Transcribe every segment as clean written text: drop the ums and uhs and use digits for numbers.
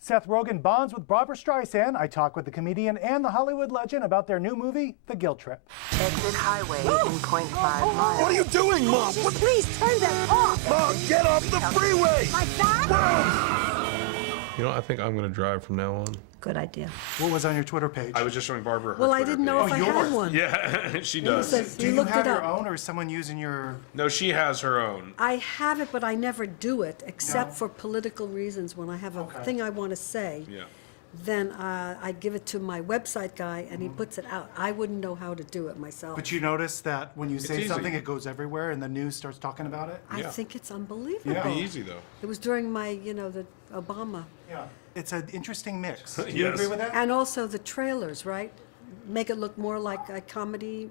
Seth Rogen bonds with Barbra Streisand. I talk with the comedian and the Hollywood legend about their new movie, The Guilt Trip. Exit highway in 0.5 miles. What are you doing, Mom? Just please turn that off. Mom, get off the freeway! Like that? You know, I think I'm going to drive from now on. Good idea. What was on your Twitter page? I was just showing Barbara her Well, I Twitter didn't know page. if I had one. Yeah, she does. Do you looked have it your up. own, or is someone using your... No, she has her own. I have it, but I never do it, except No. for political reasons. When I have a Okay. thing I want to say, Yeah. then I give it to my website guy, and he puts it out. I wouldn't know how to do it myself. But you notice that when you say easy. something, it goes everywhere, and the news starts talking about it? I Yeah. think it's unbelievable. Yeah. It'd be easy, though. It was during my, the Obama. Yeah. It's an interesting mix. Do you Yes. agree with that? And also the trailers, right? Make it look more like a comedy.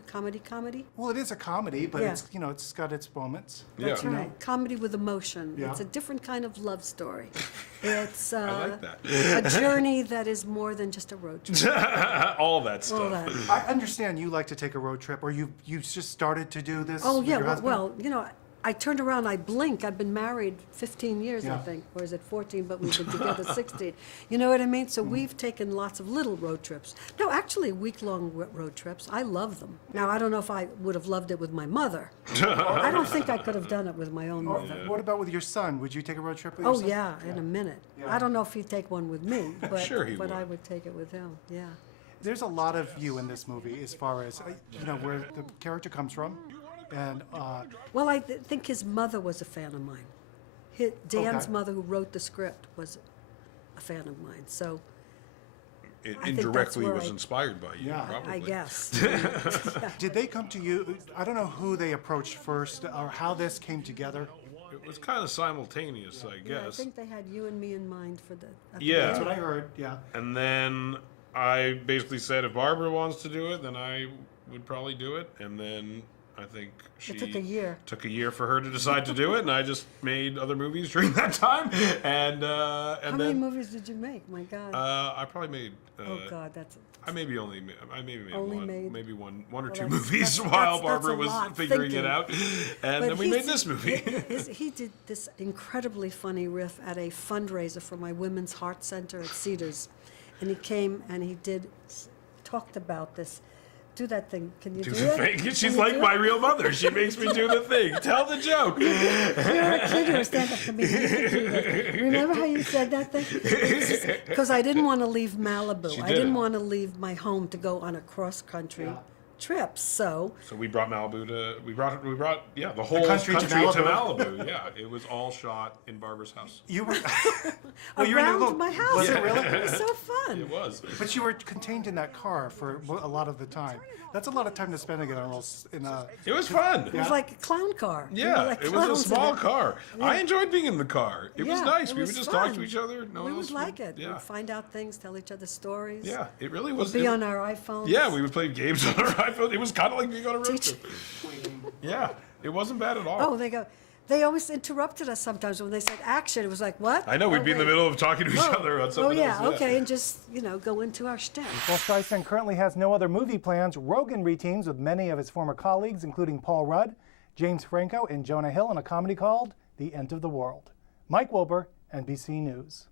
Well, it is a comedy, but Yeah. it's, it's got its moments. That's Yeah. right. Comedy with emotion. Yeah. It's a different kind of love story. It's I like that. a journey that is more than just a road trip. All that stuff. All that. I understand you like to take a road trip, or you just started to do this Oh with yeah. your husband? Well, I turned around. I blink. I've been married 15 years, I Yeah. think, or is it 14? But we've been together 16. You know what I mean? So we've taken lots of little road trips. No, actually, week-long road trips. I love them. Now I don't know if I would have loved it with my mother. I don't think I could have done it with my own mother. What about with your son? Would you take a road trip with Oh your son? yeah, in a minute. Yeah. I don't know if he'd take one with me, but Sure he but would. I would take it with him. Yeah. There's a lot of you in this movie as far as, where the character comes from. And Well, I think his mother was a fan of mine. Dan's Okay. mother, who wrote the script, was a fan of mine. So It I think that's indirectly where was I- inspired by you, Yeah. probably. I guess. did they come to you? I don't know who they approached first or how this came together. It was kind of simultaneous, I Yeah, I guess. think they had you and me in mind for the. at the Yeah. That's what I heard, yeah. And then I basically said, if Barbara wants to do it, then I would probably do it. And then I think she took a year. Took a year for her to decide to do it, and I just made other movies during that time. And How then many movies did you make? My God. I probably made. Oh God, that's. I maybe made Only one, made- maybe one or Well, two that's- movies that's- while that's Barbara a was lot figuring thinking. it out, and But then we made he's- this movie. He did this incredibly funny riff at a fundraiser for my Women's Heart Center at Cedars, and he came and he talked about this. Do that thing. Can you do, Do the it? thing. Can She's you like do my it? real mother. She makes me do the thing. Tell the joke. You're a kid. You're a stand-up comedian. You can do that. Remember how you said that thing? Because I didn't want to leave Malibu. She I did didn't it. want to leave my home to go on a cross-country trip. So So we brought Malibu to we brought the whole country to Malibu. Yeah, it was all shot in Barbara's house. You were... around my house. Was it really? It was so fun. It was. But you were contained in that car for a lot of the time. That's a lot of time to spend again in a... It was fun. It was like a clown car. We were Yeah, like it was clowns a in small it. car. I enjoyed being in the car. It was Yeah, nice. it We was would just fun. talk to each other. No We one would else like it. Yeah. We'd find out things, tell each other stories. Yeah, it really was. Be on our iPhones. Yeah, we would play games on our iPhone. It was kind of like being on a road trip. Yeah, it wasn't bad at all. Oh, they always interrupted us sometimes when they said action. It was like, what? I know, we'd Oh, be in the wait. middle of talking to each other on Oh, something yeah, else. okay, and just, go into our shtick. While Streisand currently has no other movie plans, Rogen reteams with many of his former colleagues, including Paul Rudd, James Franco, and Jonah Hill in a comedy called The End of the World. Mike Wilbur, NBC News.